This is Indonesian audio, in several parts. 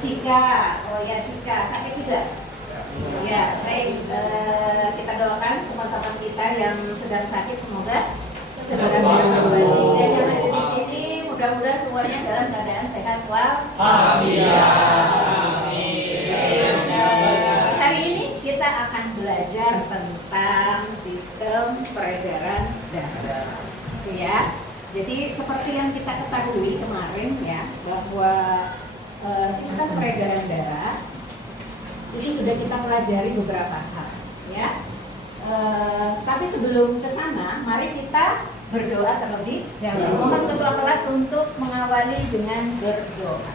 Cika, oh ya Cika, sakit juga? Ya, baik. Kita doakan teman-teman kita yang sedang sakit semoga segera kembali. Dan yang ada di sini mudah-mudahan semuanya dalam keadaan sehat hari ini kita akan belajar tentang sistem peredaran darah. Ya. Jadi seperti yang kita ketahui kemarin ya bahwa sistem peredaran darah itu sudah kita pelajari beberapa hal ya. Tapi sebelum ke sana, mari kita berdoa terlebih dahulu. Mohon ketua kelas untuk mengawali dengan berdoa.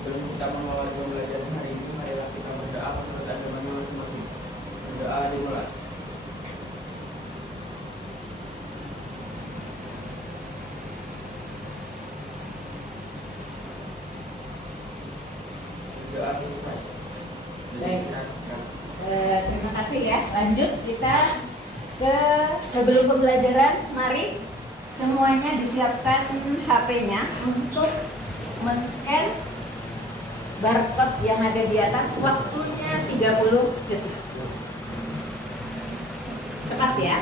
Sebelum kita mengawali pembelajaran hari ini, marilah kita berdoa menurut agama masing-masing. Berdoa dimulai. Baik. Terima kasih ya. Lanjut kita ke sebelum pembelajaran. Mari semuanya disiapkan HP-nya untuk men-scan barcode yang ada di atas. Waktunya 30 detik. Cepat ya.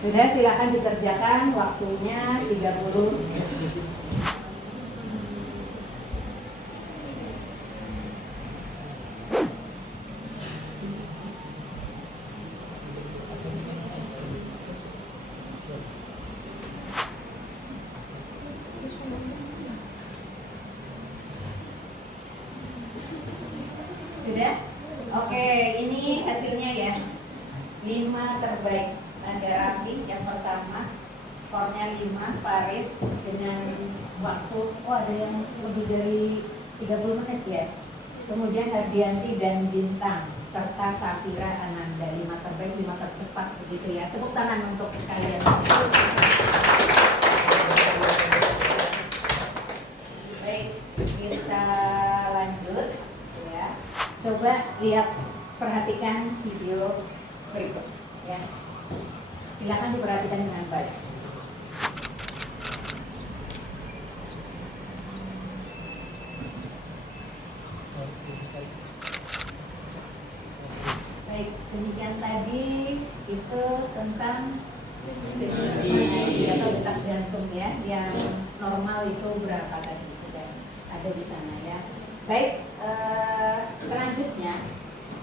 Sudah, silakan dikerjakan, waktunya 30 detik. Sudah? Oke, ini hasilnya ya. 5 terbaik. Ada Raffi yang pertama, skornya 5, Farid dengan waktu, ada yang lebih dari 30 menit ya. Kemudian Hardianti dan Bintang serta Safira Ananda, 5 terbaik, 5 tercepat begitu ya. Tepuk tangan untuk kalian. Baik, kita lanjut ya. Coba lihat, perhatikan video berikut ya. Silakan diperhatikan dengan baik. Baik, demikian tadi itu tentang atau detak jantung ya, yang normal itu berapa tadi sudah ada di sana ya. Baik, selanjutnya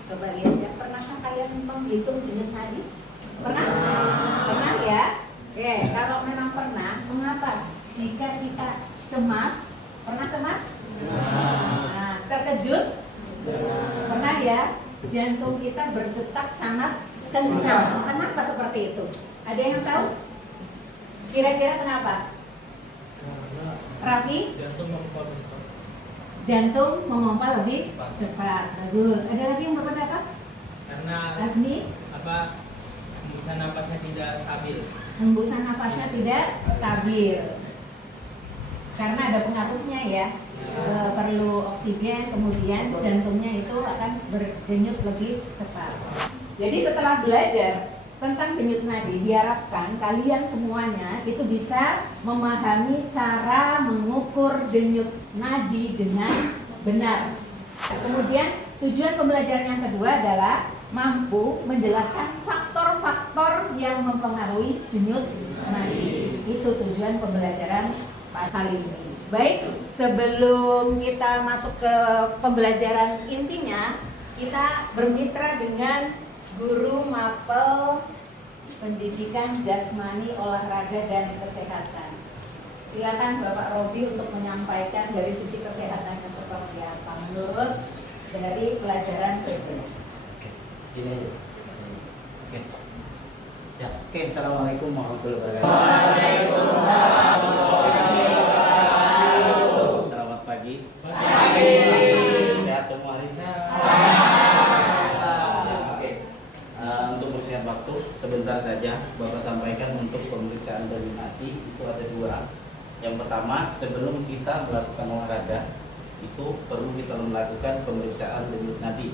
coba lihat ya, pernahkah kalian menghitung denyut nadi? Pernah? Pernah ya? Oke, kalau memang pernah, mengapa? Jika kita cemas, pernah cemas? Nah, terkejut? Pernah ya? Jantung kita berdetak sangat kencang. Kenapa seperti itu? Ada yang tahu? Kira-kira kenapa? Raffi? Jantung memompa lebih cepat. Bagus. Ada lagi yang berpendapat? Karena Azmi? hembusan napasnya tidak stabil. Hembusan napasnya tidak stabil. Karena ada pengaruhnya ya. Perlu oksigen, kemudian jantungnya itu akan berdenyut lebih cepat. Jadi setelah belajar tentang denyut nadi, diharapkan kalian semuanya itu bisa memahami cara mengukur denyut nadi dengan benar. Kemudian tujuan pembelajaran yang kedua adalah mampu menjelaskan faktor-faktor yang mempengaruhi denyut nadi. Itu tujuan pembelajaran kali ini. Baik, sebelum kita masuk ke pembelajaran intinya, kita bermitra dengan Guru Mapel Pendidikan Jasmani, Olahraga dan Kesehatan. Silakan Bapak Robi untuk menyampaikan dari sisi kesehatannya seperti apa menurut dari pelajaran kerja. Sini aja. Oke. Ya, oke. Assalamualaikum warahmatullahi wabarakatuh. Waalaikumsalam warahmatullahi wabarakatuh. Selamat pagi. Pagi. Sehat semua hari ini? Oke. Untuk persingkat waktu, sebentar saja Bapak sampaikan untuk pemeriksaan denyut nadi itu ada 2. Yang pertama, sebelum kita melakukan olahraga, itu perlu kita melakukan pemeriksaan denyut nadi.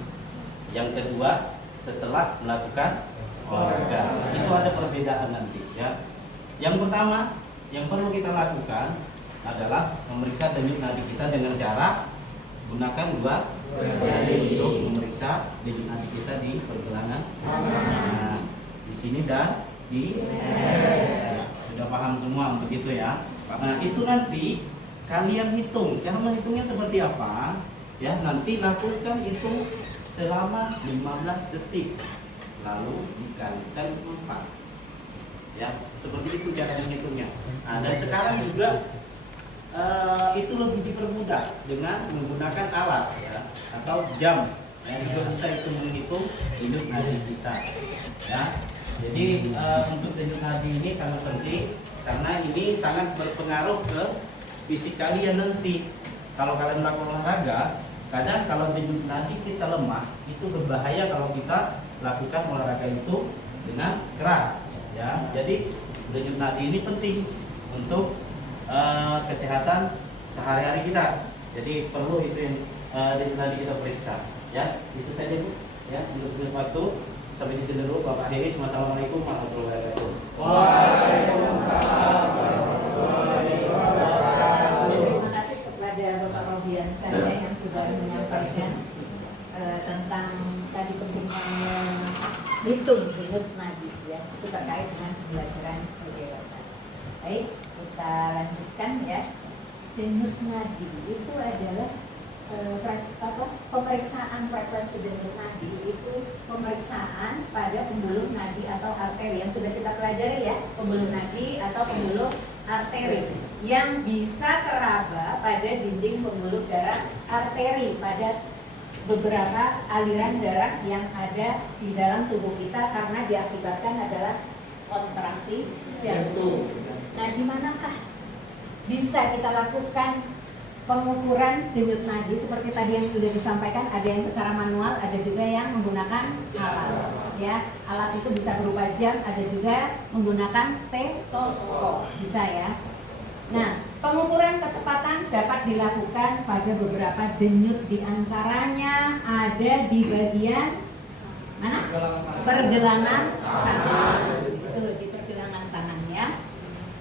Yang kedua, setelah melakukan olahraga. Itu ada perbedaan nanti ya. Yang pertama yang perlu kita lakukan adalah memeriksa denyut nadi kita dengan cara gunakan dua jari untuk memeriksa denyut nadi kita di pergelangan. Nah, di sini dan di sudah paham semua untuk itu ya. Nah, itu nanti kalian hitung. Cara menghitungnya seperti apa? Ya, nanti lakukan itu selama 15 detik. Lalu dikalikan 4. Ya, seperti itu cara menghitungnya. Nah, dan sekarang juga itu lebih dipermudah dengan menggunakan alat ya, atau jam yang juga bisa itu menghitung denyut nadi kita. Ya, jadi untuk denyut nadi ini sangat penting karena ini sangat berpengaruh ke fisik kalian nanti. Kalau kalian melakukan olahraga, kadang kalau denyut nadi kita lemah, itu berbahaya kalau kita lakukan olahraga itu dengan keras. Ya, jadi denyut nadi ini penting untuk kesehatan sehari-hari kita. Jadi perlu itu yang denyut nadi kita periksa. Ya, itu saja Bu. Ya, untuk waktu sampai di sini dulu. Bapak akhiri. Wassalamualaikum warahmatullahi wabarakatuh. Waalaikumsalam warahmatullahi wabarakatuh. Terima kasih kepada Bapak Robian saya yang sudah menyampaikan tentang tadi pentingnya hitung denyut nadi ya, itu terkait dengan pembelajaran kedewasaan. Baik, kita lanjutkan ya. Denyut nadi itu adalah pemeriksaan frekuensi denyut nadi itu pemeriksaan pada pembuluh nadi atau arteri yang sudah kita pelajari ya, pembuluh nadi atau pembuluh arteri yang bisa teraba pada dinding pembuluh darah arteri pada beberapa aliran darah yang ada di dalam tubuh kita karena diakibatkan adalah kontraksi jantung. Nah, di manakah bisa kita lakukan pengukuran denyut nadi seperti tadi yang sudah disampaikan? Ada yang secara manual, ada juga yang menggunakan alat. Ya, alat itu bisa berupa jam, ada juga menggunakan stetoskop, bisa ya. Nah, pengukuran kecepatan dapat dilakukan pada beberapa denyut, diantaranya ada di bagian mana? Pergelangan tangan. Tuh, di pergelangan tangan ya.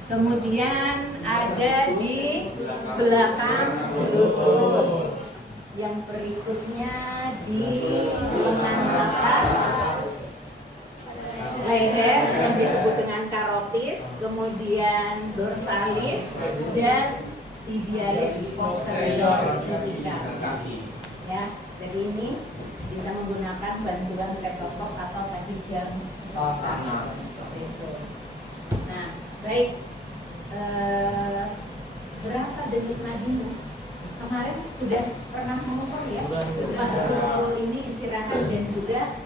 Kemudian ada di belakang lutut. Yang berikutnya di lengan atas leher yang disebut dengan karotis, kemudian dorsalis dan tibialis posterior ya. Jadi ini bisa menggunakan bantuan stetoskop atau tadi jam tangan. Nah, baik. Berapa denyut nadinya? Kemarin sudah pernah mengukur ya. Waktu ini istirahat dan juga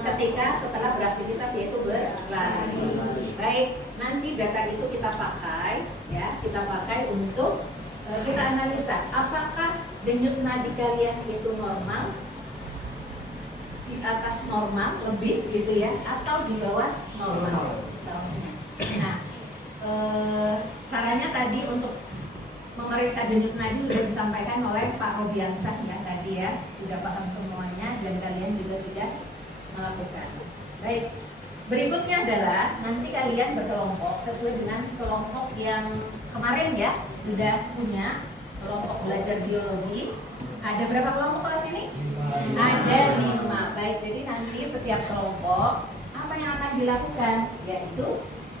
ketika setelah beraktivitas yaitu berlari. Baik, nanti data itu kita pakai ya, kita pakai untuk kita analisa apakah denyut nadi kalian itu normal, di atas normal lebih gitu ya, atau di bawah normal. Nah, caranya tadi untuk memeriksa denyut nadi sudah disampaikan oleh Pak Robiansyah ya tadi ya, sudah paham semuanya dan kalian juga sudah melakukan. Baik, berikutnya adalah nanti kalian berkelompok sesuai dengan kelompok yang kemarin ya sudah punya, kelompok belajar biologi. Ada berapa kelompok kelas ini? Ada 5. Baik, jadi nanti setiap kelompok apa yang akan dilakukan yaitu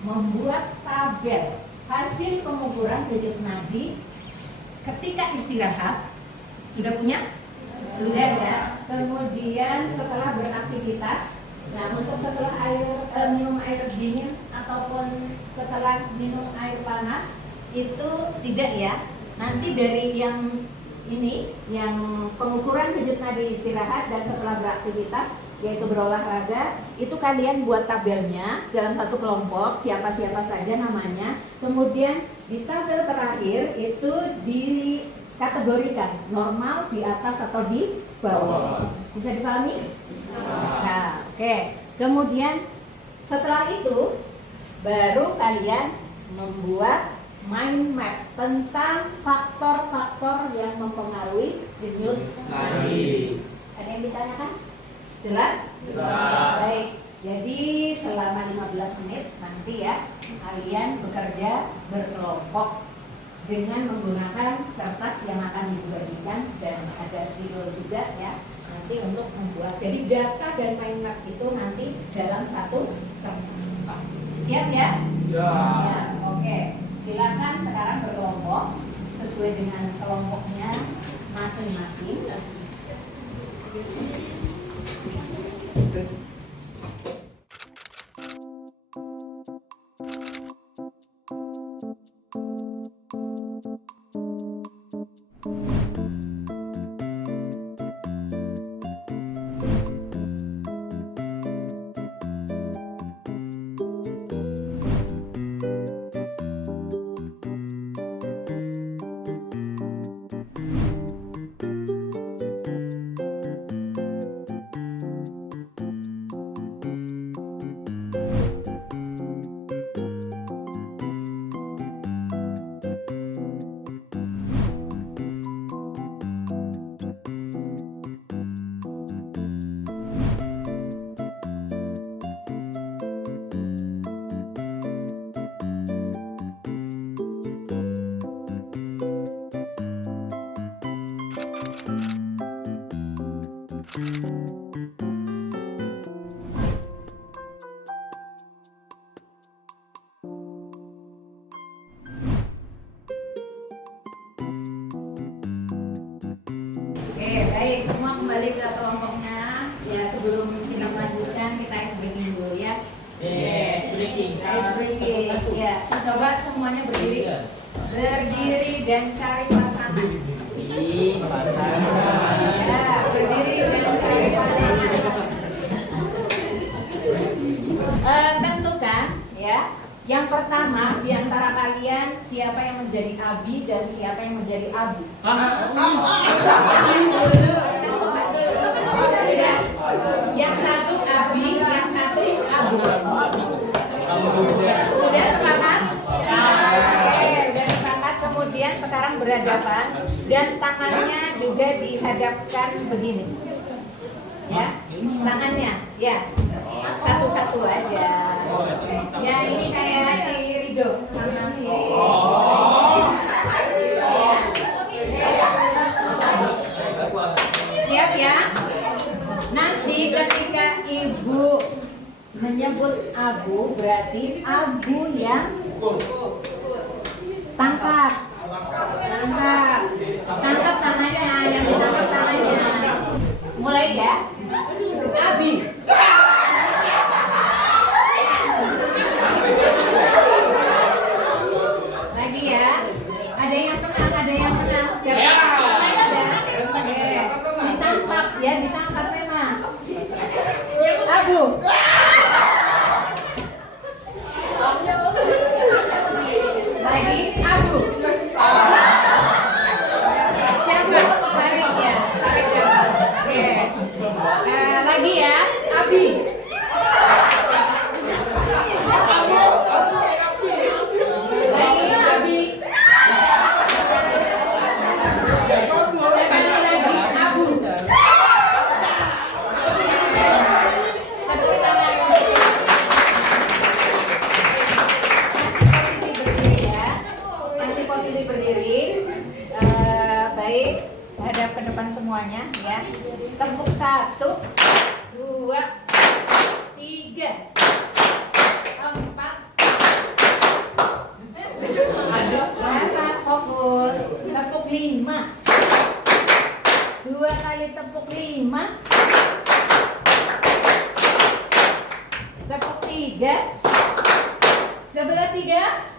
membuat tabel hasil pengukuran denyut nadi ketika istirahat. Sudah punya? Sudah ya. Kemudian setelah beraktivitas, nah untuk setelah minum air dingin ataupun setelah minum air panas itu tidak ya. Nanti dari yang ini, yang pengukuran denyut nadi istirahat dan setelah beraktivitas yaitu berolahraga, itu kalian buat tabelnya dalam satu kelompok, siapa-siapa saja namanya. Kemudian di tabel terakhir itu dikategorikan normal, di atas atau di bawah. Bisa dipahami? Bisa. Oke. Kemudian setelah itu baru kalian membuat mind map tentang faktor-faktor yang mempengaruhi denyut nadi. Ada yang ditanyakan? Jelas? Jelas. Baik. Jadi nanti ya, kalian bekerja berkelompok dengan menggunakan kertas yang akan dibagikan dan ada spidol juga ya, nanti untuk membuat. Jadi data dan mind map itu nanti dalam satu kertas. Siap ya? Siap. Oke, silakan sekarang berkelompok sesuai dengan kelompoknya masing-masing. Oke, baik, semua kembali ke kelompoknya. Ya, sebelum kita melanjutkan, kita ice breaking dulu ya. Ice breaking. Ice breaking. Ya, coba semuanya berdiri. Berdiri dan cari pasangan. Ya, berdiri dan cari pasangan. Tentukan ya. Yang pertama di antara kalian siapa yang menjadi Abi dan siapa yang menjadi Abu? Yang satu Abi, yang satu Abu. Sudah sepakat? Oke, sudah sepakat. Kemudian sekarang berhadapan dan tangannya juga dihadapkan begini. Ya, tangannya, ya, satu-satu aja. Ya, ini kayak si Rido sama si. Siap ya? Nanti ketika ibu menyebut Abu, berarti Abu yang tangkap. Tangkap tangannya, yang ditangkap tangannya. Mulai ya. Abi. Lagi ya. Ada yang menang, ada yang menang. Ditangkap ya, ditangkap memang. Abu. Lagi Abu. Siapa? Tarik ya, tarik ya. Oke. Lagi ya, Abi. Lagi Abi. Sekali lagi Abu. Tepuk tangan. Masih posisi berdiri ya. Masih posisi berdiri. Baik, hadap ke depan semuanya ya. Tepuk 1, 2, 3, 4. Fokus. Tepuk 5. 2 kali tepuk 5. Tepuk 3. Sebelah 3.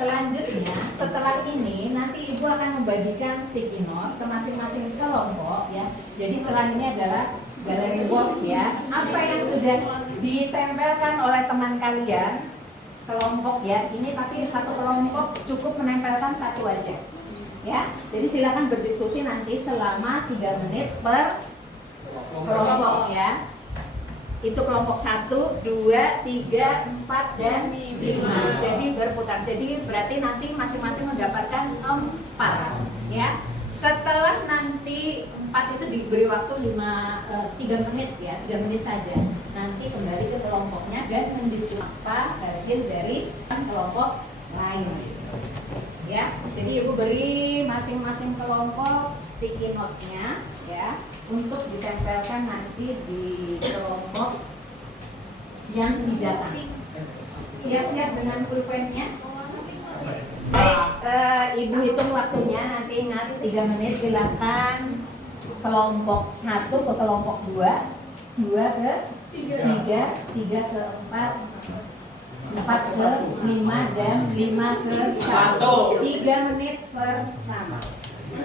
Selanjutnya, setelah ini nanti ibu akan membagikan sticky note ke masing-masing kelompok ya. Jadi setelah ini adalah gallery work ya. Apa yang sudah ditempelkan oleh teman kalian kelompok ya. Ini tapi satu kelompok cukup menempelkan satu aja. Ya. Jadi silakan berdiskusi nanti selama 3 menit per kelompok ya. Itu kelompok 1, 2, 3, 4, dan 5. Jadi berputar. Jadi berarti nanti masing-masing mendapatkan 4 ya. Setelah 4 itu diberi waktu 3 menit ya, 3 menit saja. Nanti kembali ke kelompoknya dan mendiskusikan apa hasil dari kelompok lain. Ya, jadi Ibu beri masing-masing kelompok sticky note-nya ya untuk ditempelkan nanti di kelompok yang didatangi. Siap-siap dengan pulpennya. Baik, Ibu hitung waktunya, nanti ingat 3 menit. Silakan kelompok 1 ke kelompok 2, 2 ke 3, 3 ke 4, 4 ke 5, dan 5 ke 1. 3 menit pertama.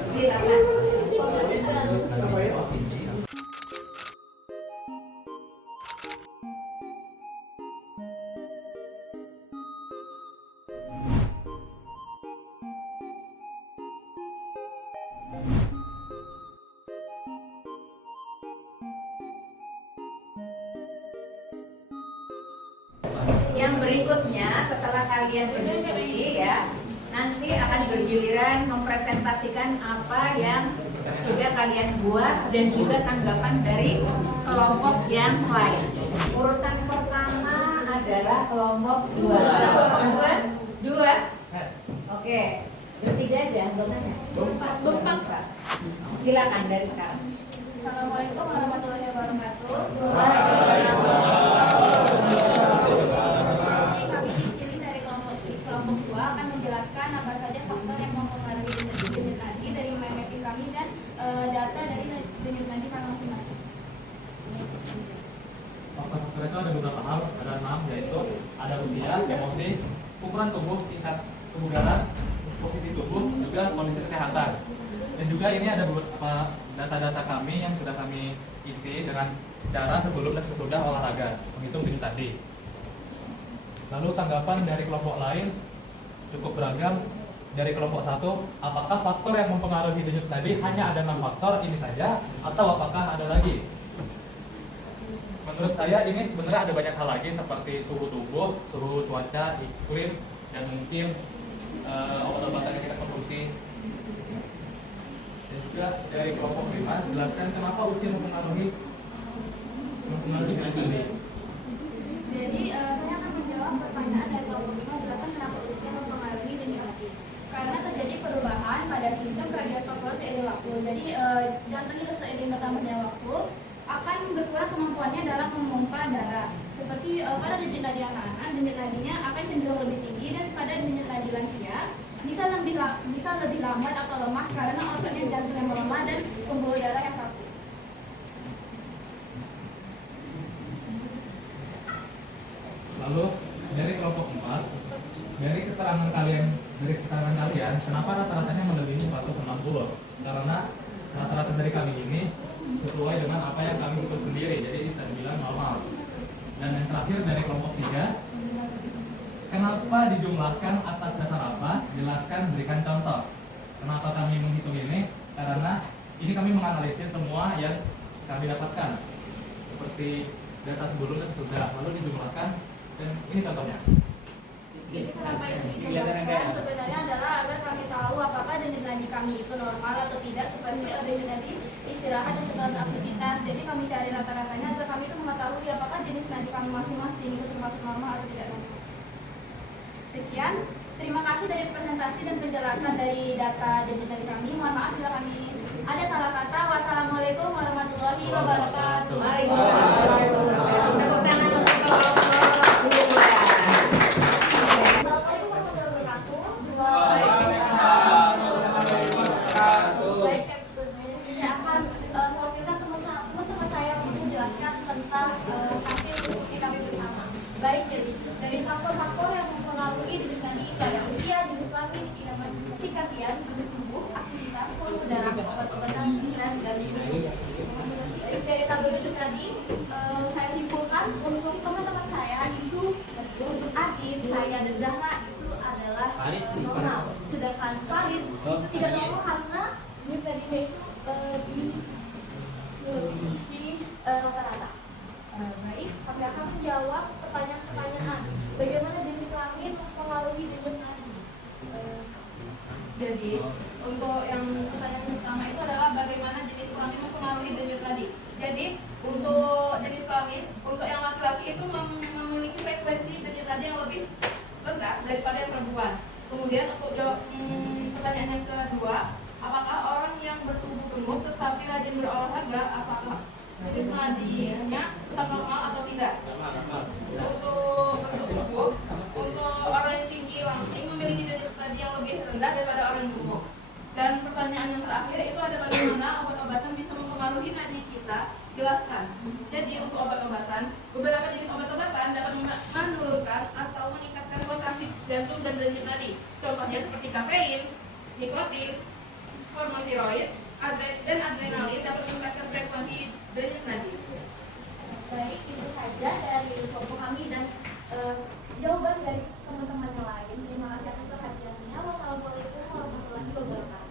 Silakan. Yang berikutnya setelah kalian berdiskusi ya, nanti akan bergiliran mempresentasikan apa yang sudah kalian buat dan juga tanggapan dari kelompok yang lain. Urutan pertama adalah kelompok 2. Kelompok 2? Oke, bertiga aja anggotanya. Berempat. Silakan dari sekarang. Assalamualaikum warahmatullahi wabarakatuh. Kami di sini dari kelompok 2 akan menjelaskan apa saja faktor yang mempengaruhi denyut nadi dari mapping kami dan data dari denyut nadi kami masing-masing. Faktor-faktor itu ada beberapa hal, ada 6, yaitu ada usia, emosi, ukuran tubuh, tingkat kebugaran, posisi tubuh, juga kondisi kesehatan. Dan juga ini ada beberapa data-data kami yang sudah kami isi dengan cara sebelum dan sesudah olahraga, menghitung denyut nadi. Lalu tanggapan dari kelompok lain cukup beragam. Dari kelompok 1, apakah faktor yang mempengaruhi denyut nadi hanya ada 6 faktor ini saja, atau apakah ada lagi? Menurut saya ini sebenarnya ada banyak hal lagi seperti suhu tubuh, suhu cuaca, iklim, dan mungkin obat-obatan yang kita konsumsi. Dan juga dari kelompok 5, jelaskan kenapa usia mempengaruhi denyut nadi. Jadi saya akan menjawab pertanyaan dari kelompok 5, jelaskan kenapa usia mempengaruhi denyut nadi. Karena terjadi perubahan pada sistem kardiospasial seiring waktu. Jadi jantung itu seiring bertambahnya waktu akan berkurang kemampuannya dalam memompa darah. Seperti pada denyut nadi anak-anak, denyut nadinya akan cenderung lebih tinggi, dan pada denyut nadi lansia bisa lebih lambat atau lemah karena ototnya jantung yang melemah dan pembuluh darah yang kaku. Lalu dari kelompok 4, dari keterangan kalian, kenapa rata-ratanya melebihi 460? Karena rata-rata dari kami ini sesuai dengan apa yang kami usul sendiri, jadi kita bilang normal. Dan yang terakhir dari kelompok 3, kenapa dijumlahkan atas dasar apa? Jelaskan, berikan contoh. Kenapa kami menghitung ini? Karena ini kami menganalisis semua yang kami dapatkan, seperti data sebelum dan sesudah, lalu dijumlahkan, dan ini contohnya. Jadi kenapa itu dijumlahkan? Sebenarnya adalah agar kami tahu apakah denyut nadi kami itu normal atau tidak, seperti denyut nadi istirahat dan setelah beraktivitas. Jadi kami cari rata-ratanya agar kami itu mengetahui apakah jenis nadi kami masing-masing itu termasuk normal atau tidak normal. Sekian, terima kasih dari presentasi dan penjelasan dari data denyut nadi kami. Mohon maaf bila kami ada salah kata. Wassalamualaikum warahmatullahi wabarakatuh. Waalaikumsalam. Tepuk tangan untuk kelompok 2. Assalamualaikum warahmatullahi wabarakatuh. Baik, saya akan mewakilkan teman-teman saya untuk menjelaskan tentang hasil diskusi kami bersama. Baik, jadi dari faktor-faktor yang mempengaruhi denyut nadi kayak usia, jenis kelamin, irama sikatian, bentuk tubuh, aktivitas, pembuluh darah, obat-obatan, stres, dan sebagainya. Baik, dari tabel denyut nadi, saya simpulkan untuk teman-teman saya itu untuk Adit, saya dan Zahra itu adalah normal. Sedangkan Farid itu tidak normal karena denyut nadinya itu di rata-rata. Baik, kami akan menjawab pertanyaan-pertanyaan. Bagaimana jenis kelamin mempengaruhi denyut nadi? Jadi untuk yang pertanyaan pertama itu adalah bagaimana jenis kelamin mempengaruhi denyut nadi. Jadi untuk jenis kelamin, untuk yang laki-laki itu memiliki frekuensi denyut nadi yang lebih rendah daripada yang perempuan. Kemudian untuk jawab pertanyaan yang kedua, apakah orang yang bertubuh gemuk tetapi rajin berolahraga, apakah denyut nadinya tetap normal atau tidak? Untuk tubuh, untuk orang yang tinggi langsing memiliki denyut nadi yang lebih rendah daripada orang yang gemuk. Dan pertanyaan yang terakhir itu ada bagaimana obat-obatan bisa mempengaruhi nadi kita? Jelaskan. Jadi untuk obat-obatan, beberapa jenis obat-obatan dapat menurunkan atau meningkatkan kontraksi jantung dan denyut nadi. Contohnya seperti kafein, nikotin, hormon tiroid, dan adrenalin dapat meningkatkan frekuensi denyut nadi. Baik, itu saja dari kelompok kami dan jawaban dari teman-teman yang lain. Terima kasih atas perhatiannya. Wassalamualaikum warahmatullahi wabarakatuh.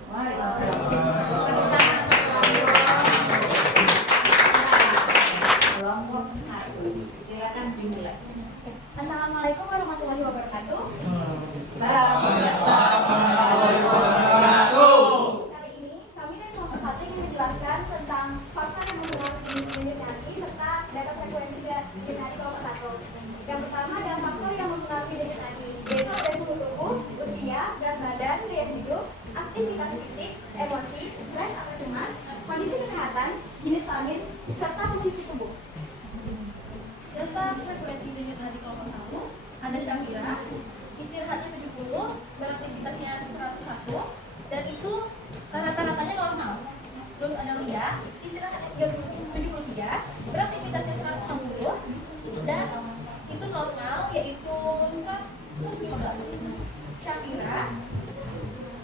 Kelompok 1, silakan dimulai. Assalamualaikum warahmatullahi wabarakatuh. Kali ini kami dari kelompok 1 ingin menjelaskan tentang fakta yang mempengaruhi denyut nadi serta data frekuensi denyut nadi kelompok 1. Yang pertama adalah faktor yang mempengaruhi denyut nadi, yaitu ada suhu tubuh, usia, berat badan, gaya hidup, aktivitas fisik, emosi, stres atau cemas, kondisi kesehatan, jenis kelamin, serta posisi tubuh. Data frekuensi denyut nadi kelompok 1 ada Syafira, istirahatnya 70, beraktivitasnya 101, dan itu rata-ratanya normal. Terus ada Lia, istirahatnya 73, beraktivitasnya 160, dan itu normal, yaitu 115. Syafira,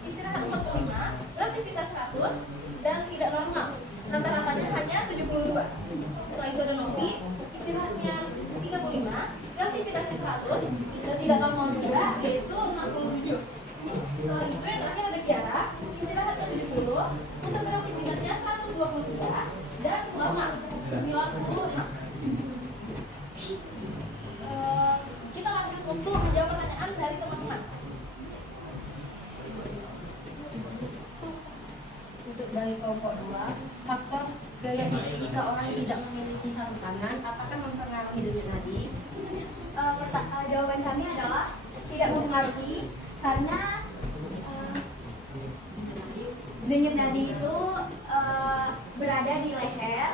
istirahat 45, beraktivitas 100, dan tidak normal. Rata-ratanya hanya 72. Setelah itu ada Novi, istirahatnya 35, beraktivitasnya 100, dan tidak normal juga, yaitu 67. Setelah itu yang terakhir ada Kiara, istirahatnya 70, untuk beraktivitasnya 123, dan normal 95. Kita lanjut untuk menjawab pertanyaan dari teman-teman. Untuk dari kelompok 2, faktor gaya hidup jika orang tidak memiliki saraf tangan, apakah mempengaruhi denyut nadi? Jawaban kami adalah tidak mempengaruhi karena denyut nadi itu berada di leher,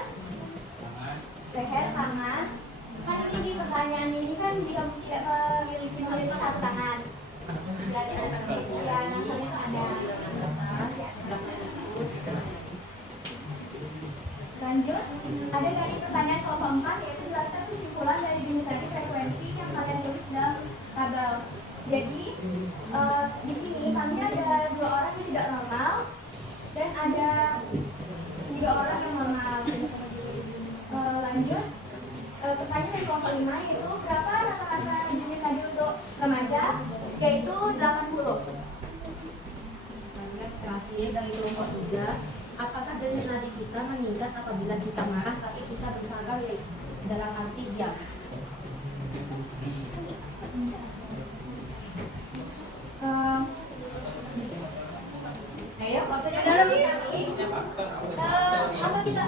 tangan. Kan ini di pertanyaan ini kan jika tidak memiliki saraf tangan, berarti ada kemungkinan ada. Lanjut, ada dari pertanyaan kelompok 4, yaitu jelaskan kesimpulan dari denyut nadi frekuensi yang kalian tulis dalam tabel. Jadi di sini kami ada 2 orang yang tidak normal dan ada 3 orang yang normal. Lanjut, pertanyaan dari kelompok 5, yaitu berapa rata-rata denyut nadi untuk remaja, yaitu 80. Terakhir dari kelompok 3, apakah denyut nadi kita meningkat apabila kita marah tapi kita bersabar dalam arti diam? Ayo, waktunya Dalam dulu.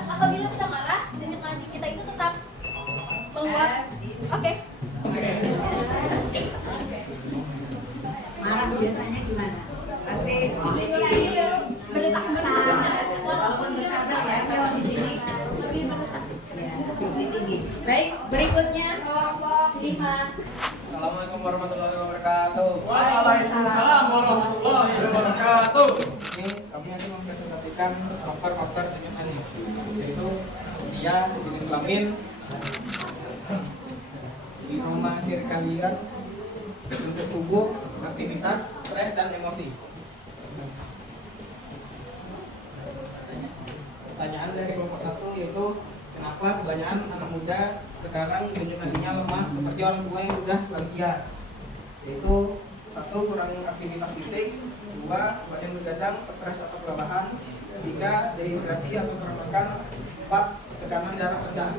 apabila kita marah, denyut nadi kita itu tetap menguat. Oke. Marah biasanya gimana? Pasti walaupun bersabar ya, tapi di sini lebih berdetak. Ya, lebih tinggi. Baik, berikutnya kelompok 5. Assalamualaikum warahmatullahi wabarakatuh. Waalaikumsalam warahmatullahi wabarakatuh. Ini kami nanti mempresentasikan faktor-faktor denyut nadi, yaitu usia, jenis kelamin, irama sirkadian, bentuk tubuh, aktivitas, stres dan emosi. Pertanyaan dari kelompok 1 yaitu kenapa kebanyakan anak muda sekarang denyut nadinya lemah seperti orang tua yang sudah lansia? Yaitu 1, kurang aktivitas fisik, 2, banyak begadang, stres atau kelelahan, 3, dehidrasi atau kurang makan, 4, tekanan darah rendah.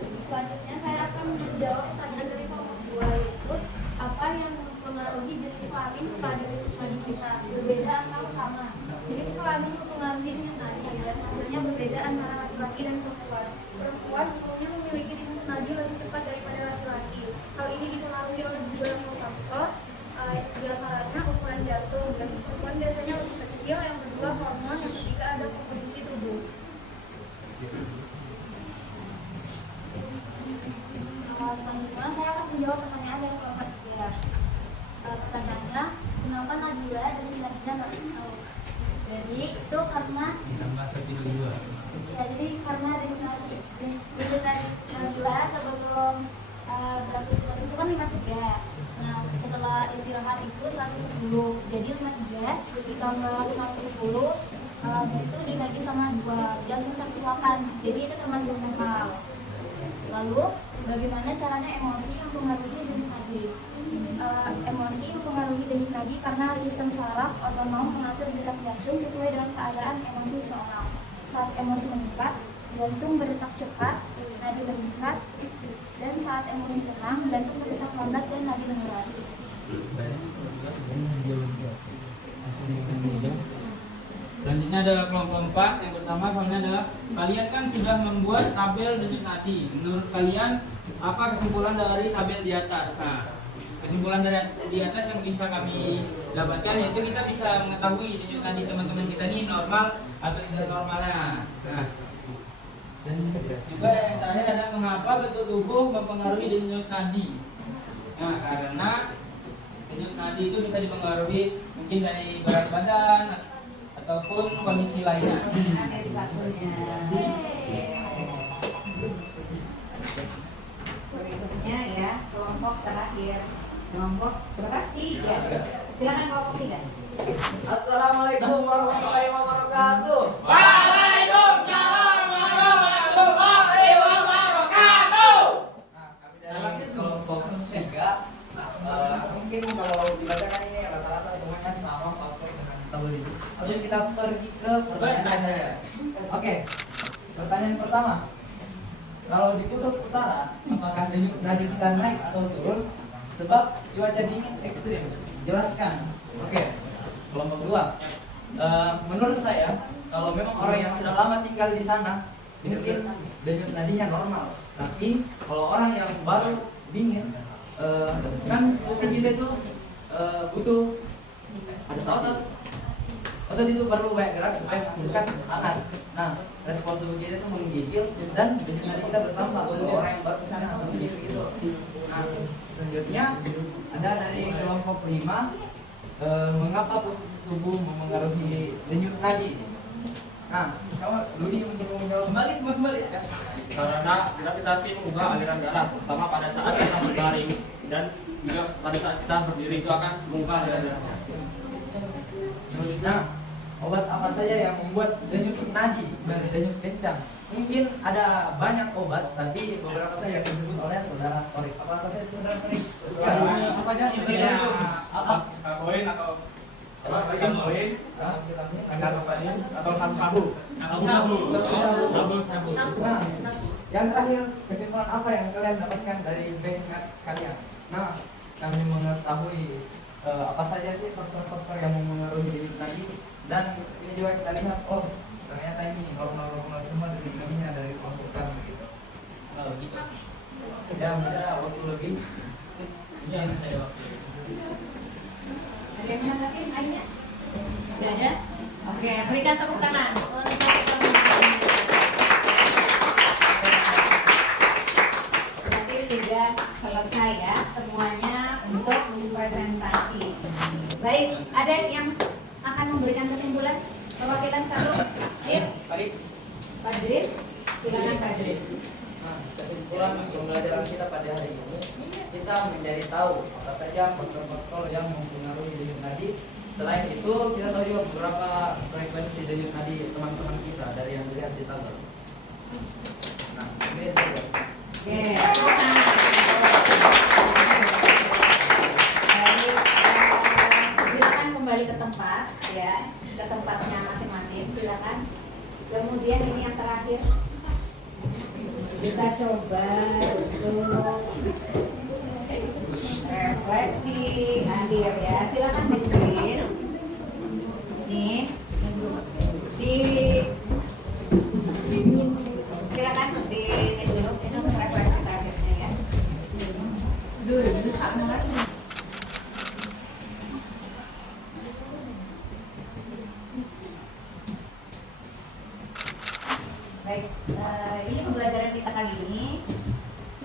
Selanjutnya saya akan menjawab pertanyaan dari kelompok 2, yaitu apa yang mempengaruhi jenis kelamin pada denyut nadi kita, berbeda atau sama. dapat mempengaruhi denyut nadi dan hasilnya berbeda antara laki-laki dan perempuan. Perempuan umumnya memiliki denyut nadi lebih cepat daripada laki-laki. Hal ini dipengaruhi oleh beberapa faktor, di antaranya ukuran jantung, dan perempuan biasanya lebih kecil, yang kedua hormon, yang ketiga ada komposisi tubuh. Selanjutnya saya akan menjawab pertanyaan dari kelompok 3. Pertanyaannya, kenapa Nabila dan Syahida nggak tahu? Jadi itu karena jadi karena dari Nabila sebelum beraktivitas itu kan 53. Nah setelah istirahat itu 110, jadi 53 ditambah 110 di situ dibagi sama 2, jadi langsung 108. Jadi itu termasuk normal. Lalu bagaimana caranya emosi mempengaruhi denyut nadi? Emosi mempengaruhi denyut nadi karena sistem saraf otonom mengatur detak jantung sesuai dengan keadaan emosi seseorang. Saat emosi meningkat, jantung berdetak cepat, nadi meningkat, dan saat emosi tenang, jantung berdetak lambat dan nadi menguat. Selanjutnya adalah kelompok 4. Yang pertama soalnya adalah kalian kan sudah membuat tabel denyut nadi. Menurut kalian apa kesimpulan dari tabel di atas? Nah, kesimpulan dari di atas yang bisa kami dapatkan yaitu kita bisa mengetahui denyut nadi teman-teman kita ini normal atau tidak normalnya. Nah, dan juga yang terakhir adalah mengapa bentuk tubuh mempengaruhi denyut nadi. Nah, karena denyut nadi itu bisa dipengaruhi mungkin dari berat badan ataupun kondisi lainnya. Berikutnya ya, kelompok terakhir. Kelompok berapa? 3. Silakan kelompok 3. Assalamualaikum warahmatullahi wabarakatuh. Waalaikumsalam warahmatullahi wabarakatuh. Nah, kami dari kelompok 3. Mungkin kalau dibacakan ini rata-rata semuanya sama faktor dengan tabel ini. Langsung kita pergi ke pertanyaan saya. Oke, pertanyaan pertama. Kalau di kutub utara, apakah denyut nadi kita naik atau turun? Sebab cuaca dingin ekstrim. Jelaskan. Oke, kelompok 2. Menurut saya, kalau memang orang yang sudah lama tinggal di sana, mungkin denyut nadinya normal. Tapi kalau orang yang baru dingin, kan tubuh kita itu butuh otot. Otot itu perlu banyak gerak supaya menghasilkan hangat. Nah, respon tubuh kita itu menggigil dan denyut nadi kita bertambah. Kalau orang yang baru ke sana menggigil gitu. Nah, selanjutnya ada dari kelompok 5. Mengapa posisi tubuh mempengaruhi denyut nadi? Nah, kamu Ludi mungkin mau menjawab. Sembalik ya. Karena gravitasi mengubah aliran darah, terutama pada saat kita berbaring dan juga pada saat kita berdiri itu akan mengubah aliran darah. Nah, obat apa saja yang membuat denyut nadi dan denyut kencang? Mungkin ada banyak obat, tapi beberapa saja yang disebut oleh saudara Torik. Apa saja saudara Torik? Apa aja? Apa? Koin atau koin atau sabu-sabu. Sabu. Nah, yang terakhir, kesimpulan apa yang kalian dapatkan dari backup kalian? Nah, kami mengetahui apa saja sih faktor-faktor yang mempengaruhi denyut nadi, dan ini juga kita lihat, oh ternyata ini normal semua dari kaminya dari kelompok kami gitu. Kalau gitu, Ya misalnya waktu lebih. ini yang saya waktu. Ada yang menanggapi lainnya? Tidak ada? Oke, berikan tepuk tangan untuk berarti sudah selesai ya semuanya untuk presentasi. Baik, ada yang akan memberikan kesimpulan? Perwakilan 1. Ayo, Pak Jrif. Silakan Pak Jrif. Nah, kesimpulan pembelajaran kita pada hari ini, kita menjadi tahu apa saja faktor-faktor yang mempengaruhi denyut nadi. Selain itu, kita tahu juga beberapa frekuensi denyut nadi teman-teman kita dari yang dilihat di tabel. Nah, ini saja. Oke, tepuk tangan. Baik, silakan kembali ke tempat ya, ke tempatnya masing-masing. Silakan. Kemudian ini yang terakhir, kita coba untuk refleksi hadir ya. Silakan di screen. Ini Baik, ini pembelajaran kita kali ini.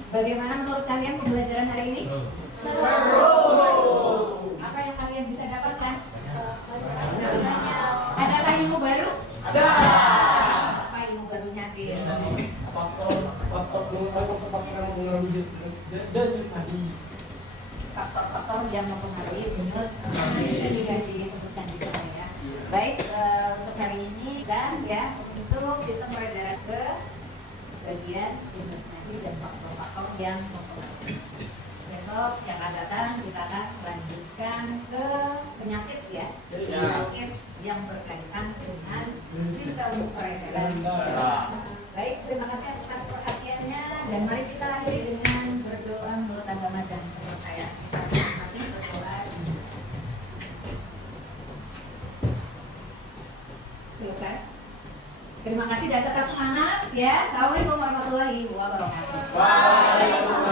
Bagaimana menurut kalian pembelajaran hari ini? Apa yang kalian bisa dapatkan? Adakah ilmu baru? Ada. Apa ilmu barunya, Din? Faktor-faktor yang mempengaruhi denyut nadi juga disebutkan di sana ya. Baik, untuk hari ini dan ya untuk sistem peredaran ke bagian denyut nadi dan faktor-faktor yang mempengaruhi. Besok yang akan datang kita akan lanjutkan ke penyakit ya, penyakit yang berkaitan dengan sistem peredaran. Baik, terima kasih atas perhatiannya dan mari kita akhiri dengan berdoa menurut agama dan kepercayaan kita. Terima kasih, berdoa. Selesai. Terima kasih dan tetap semangat ya. Assalamualaikum warahmatullahi wabarakatuh.